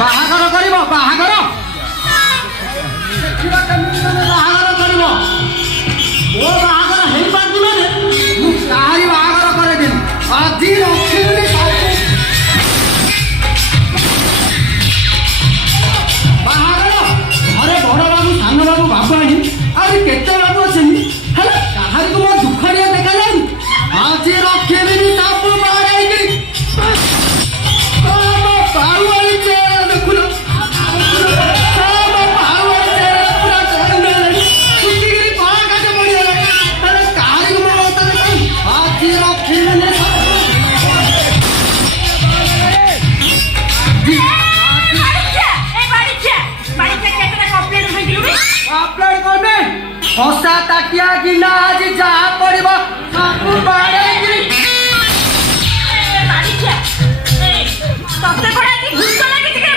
ବାହାଘର କରିବ ବାହାଘର ବାହାଘର କରିବ ମୋ ବାହାଘର ହେଇପାରୁଛି ମାନେ ମୁଁ କାହାରି ବାହାଘର କରେଇଦେବି ଆଜି ରଖିଲି ବାହାଘର ଘରେ ବଡ଼ ବାବୁ ସାନ ବାବୁ ବାବୁ ଆଣି ଆହୁରି କେତେ ବାବୁ ଅଛନ୍ତି ହେଲେ କାହାରିକୁ ମୋ ଦୁଃଖରେ ଦେଖାଯାଉନି ଆଜି ରଖିବିନି ସବୁ ବାହାରିକି हसा ताटिया गिला आज जहाँ पड़ब सब बाड़ेगी सबसे बड़ा कि भूत लगे के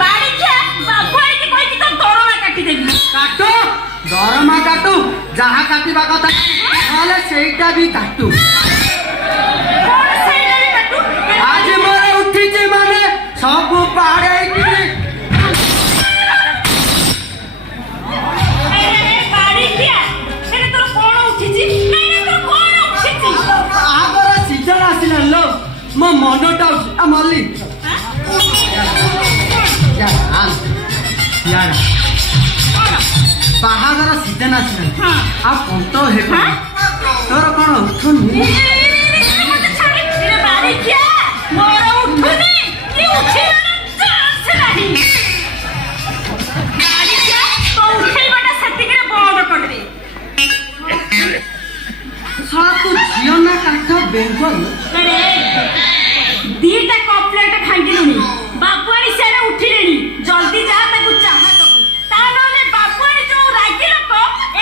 बाड़ीच्या बाबू आई के कहि तो दरमा काटी देबी काटो दरमा काटू जहाँ काटिबा कथा नाले सेटा भी काटू कोन सेटा भी काटू आज मोरे उठिचे माने सब बाड़ेगी ମୋ ମନଟା ମଲ୍ଲି ବାହାଘର ସିଜନ ଆସିଲାଣି ଆଉ କନ୍ତ ହେବ ତୋର କଣ ଉଠୁନି ତୁ ଝିଅ ନା କାଠ ବେଙ୍ଗଲ दीटा कप प्लेट भांगिलुनी बाबुआणी सेरे उठिलेनी जल्दी जा ताकू चाहा दबु ता नले बाबुआणी जो रागी लोक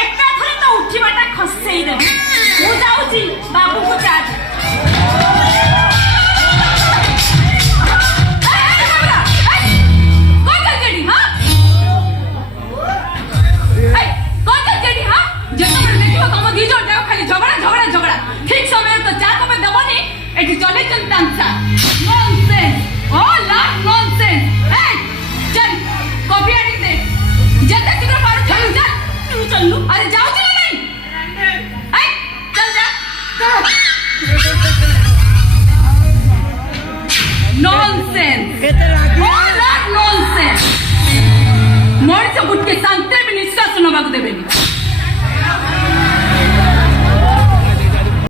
एका थरे तो उठिबाटा खसेई देबे मु जाउची बाबू को चाह चले चलता नॉनसेंस ऑल लास्ट नॉनसेंस ए चल कॉफी आनी दे जल्दी शीघ्र पार चल चल तू चल अरे जाओ चलो नहीं ए चल जा नॉनसेंस ऑल लास्ट नॉनसेंस मोर से गुट के शांति में निष्कासन होगा को देबेनी